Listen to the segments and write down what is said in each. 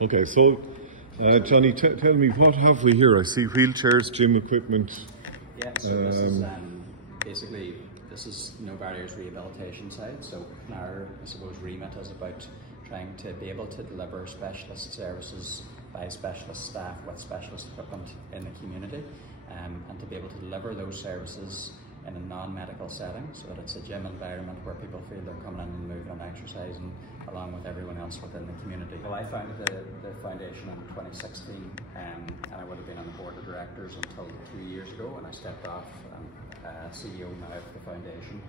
Okay, so Johnny, tell me, what have we here? I see wheelchairs, gym equipment. Yeah, so this is basically, this is No Barriers Rehabilitation side. So our, I suppose, remit is about trying to be able to deliver specialist services by specialist staff with specialist equipment in the community, and to be able to deliver those services in a non-medical setting, so that it's a gym environment where people feel they're coming in and moving and exercising along with everyone else within the community. Well, I founded the foundation in 2016, and I would have been on the board of directors until 2 years ago when I stepped off. I'm CEO now of the foundation.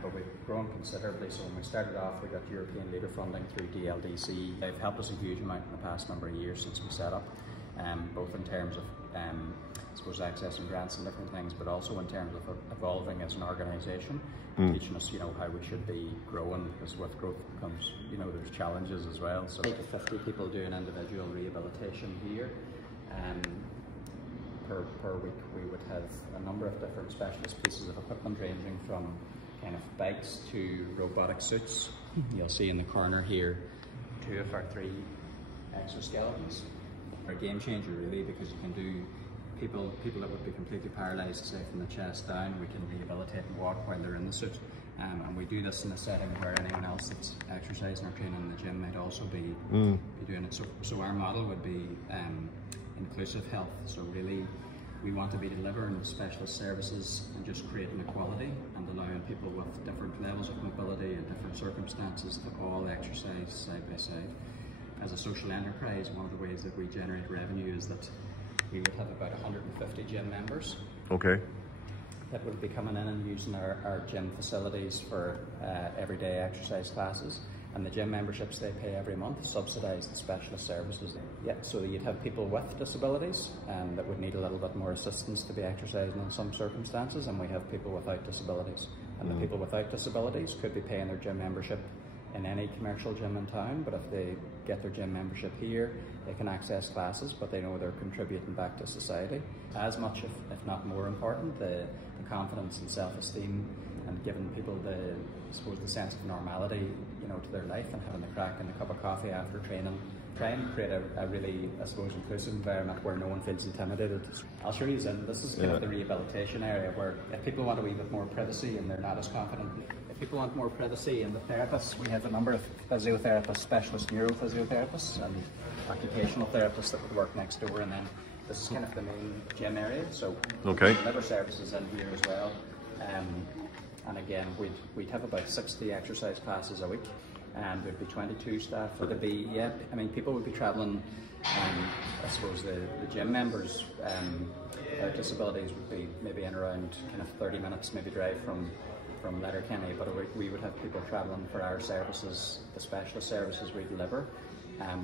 But we've grown considerably. So when we started off, we got European leader funding through DLDC. They've helped us a huge amount in the past number of years since we set up, both in terms of I suppose accessing grants and different things, but also in terms of evolving as an organisation, teaching us, how we should be growing, because with growth comes, there's challenges as well. So 8 to 50 people doing individual rehabilitation here. Per week we would have a number of different specialist pieces of equipment, ranging from kind of bikes to robotic suits. You'll see in the corner here 2 of our 3 exoskeletons. They're a game changer really, because you can do people that would be completely paralysed, say from the chest down, we can rehabilitate and walk while they're in the suit. And we do this in a setting where anyone else that's exercising or training in the gym might also be doing it. So our model would be inclusive health. So really, we want to be delivering specialist services and just creating equality and allowing people with different levels of mobility and different circumstances to all exercise side by side. As a social enterprise, one of the ways that we generate revenue is that we would have about 150 gym members. Okay. That would be coming in and using our gym facilities for everyday exercise classes. And the gym memberships they pay every month subsidise the specialist services. Yeah, so you'd have people with disabilities that would need a little bit more assistance to be exercising in some circumstances, and we have people without disabilities. And the people without disabilities could be paying their gym membership in any commercial gym in town, but if they get their gym membership here, they can access classes, but they know they're contributing back to society. As much, if not more important, the confidence and self-esteem, and giving people the sense of normality, to their life, and having the crack and a cup of coffee after training. Try and create a really, inclusive environment where no one feels intimidated. I'll show you in. This is kind of the rehabilitation area, where if people want a wee bit more privacy and they're not as confident, if people want more privacy in the therapists, we have a number of physiotherapists, specialist neurophysiotherapists and occupational therapists that would work next door, and then this is kind of the main gym area, so okay. We deliver services in here as well. And again, we'd have about 60 exercise classes a week, and there'd be 22 staff. So there'd be, people would be travelling. I suppose the gym members without disabilities would be maybe in around kind of 30 minutes, maybe drive from Letterkenny, but we would have people travelling for our services, the specialist services we deliver.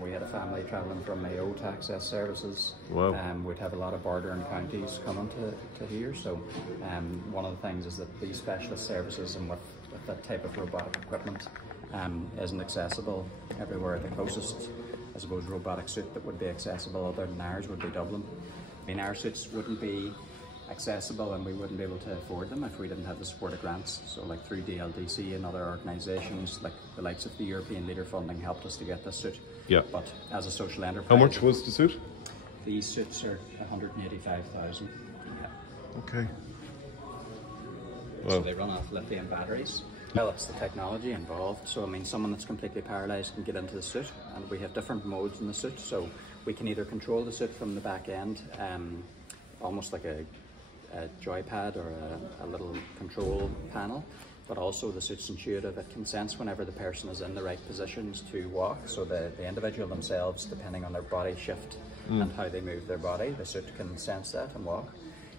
We had a family travelling from Mayo to access services. Wow. We'd have a lot of bordering counties coming to here. So one of the things is that these specialist services, and with that type of robotic equipment, isn't accessible everywhere. The closest, I suppose, robotic suit that would be accessible other than ours would be Dublin. I mean, our suits wouldn't be accessible, and we wouldn't be able to afford them if we didn't have the support of grants. So like through DLDC and other organisations, like the likes of the European leader funding, helped us to get this suit. Yeah. But as a social enterprise... How much was the suit? These suits are 185,000. Yeah. Okay. So they run off lithium batteries. Well, it's the technology involved. So I mean, someone that's completely paralysed can get into the suit, and we have different modes in the suit. So we can either control the suit from the back end, almost like a joypad or a little control panel, but also the suit's intuitive. It can sense whenever the person is in the right positions to walk. So the individual themselves, depending on their body shift and how they move their body, the suit can sense that and walk.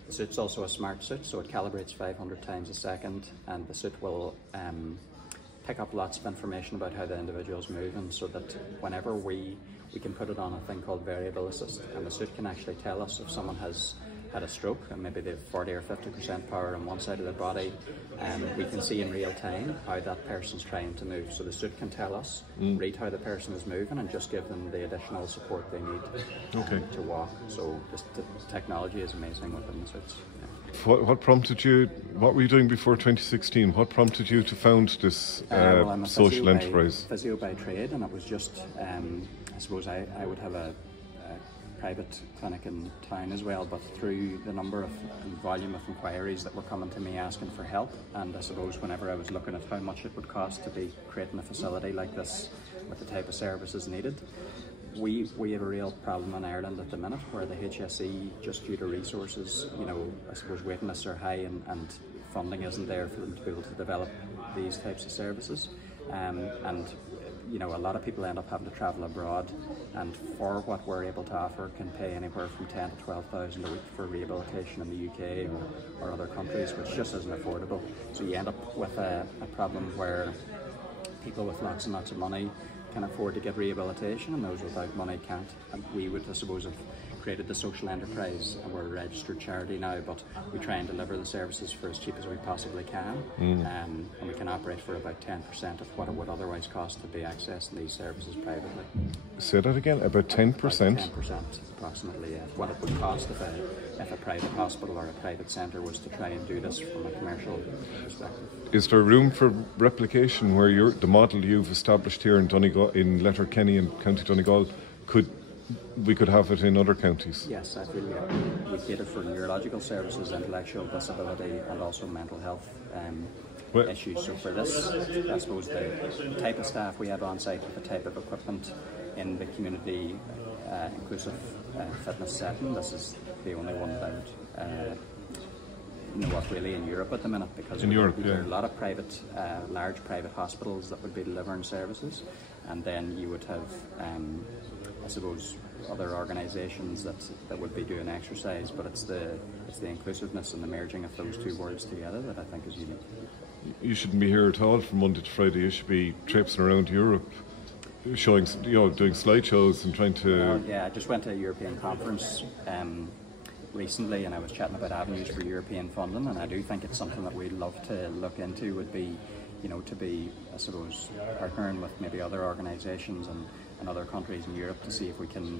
The suit's also a smart suit, so it calibrates 500 times a second, and the suit will pick up lots of information about how the individual's moving, so that whenever we can put it on a thing called variable assist, and the suit can actually tell us if someone has had a stroke and maybe they've 40 or 50% power on one side of their body, and we can see in real time how that person's trying to move. So the suit can tell us, read how the person is moving, and just give them the additional support they need to walk. So the technology is amazing within the suits. Yeah. What prompted you? What were you doing before 2016? What prompted you to found this Well, I'm a social enterprise? Physio by trade, and it was just, I suppose I would have a private clinic in town as well, but through the number of and volume of inquiries that were coming to me asking for help, and I suppose whenever I was looking at how much it would cost to be creating a facility like this with the type of services needed, we have a real problem in Ireland at the minute where the HSE, just due to resources, I suppose waiting lists are high and funding isn't there for them to be able to develop these types of services, and a lot of people end up having to travel abroad, and for what we're able to offer can pay anywhere from 10 to 12,000 a week for rehabilitation in the UK or other countries, which just isn't affordable. So you end up with a problem where people with lots and lots of money can afford to get rehabilitation, and those without money can't. And we would, I suppose, have created the social enterprise, and we're a registered charity now, but we try and deliver the services for as cheap as we possibly can, and we can operate for about 10% of what it would otherwise cost to be accessing these services privately. Say that again, about 10%? 10% approximately, what it would cost if a private hospital or a private centre was to try and do this from a commercial perspective. Is there room for replication where the model you've established here in Donegal, in Letterkenny and County Donegal, we could have it in other counties? Yes, I feel we cater for neurological services, intellectual disability, and also mental health issues. So for this, I suppose the type of staff we have on site with the type of equipment in the community inclusive fitness setting, this is the only one that I would know of really in Europe at the minute, because there are a lot of private, large private hospitals that would be delivering services, and then you would have I suppose other organisations that would be doing exercise, but it's the inclusiveness and the merging of those two worlds together that I think is unique. You shouldn't be here at all from Monday to Friday. You should be traipsing around Europe, showing, doing slideshows and trying to... I just went to a European conference recently, and I was chatting about avenues for European funding, and I do think it's something that we'd love to look into, would be, to be, I suppose, partnering with maybe other organisations and other countries in Europe to see if we can,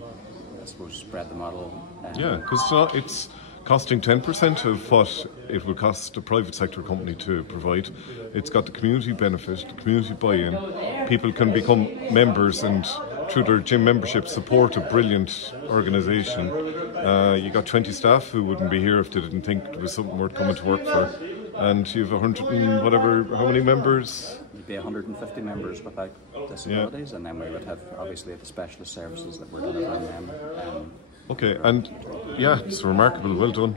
I suppose, spread the model. Because it's costing 10% of what it would cost a private sector company to provide. It's got the community benefit, the community buy-in. People can become members and through their gym membership support a brilliant organisation. You got 20 staff who wouldn't be here if they didn't think there was something worth coming to work for. And you've 100 and whatever, how many members? You'd be 150 members without disabilities, and then we would have obviously the specialist services that we're delivering them. Okay, and it's remarkable, well done.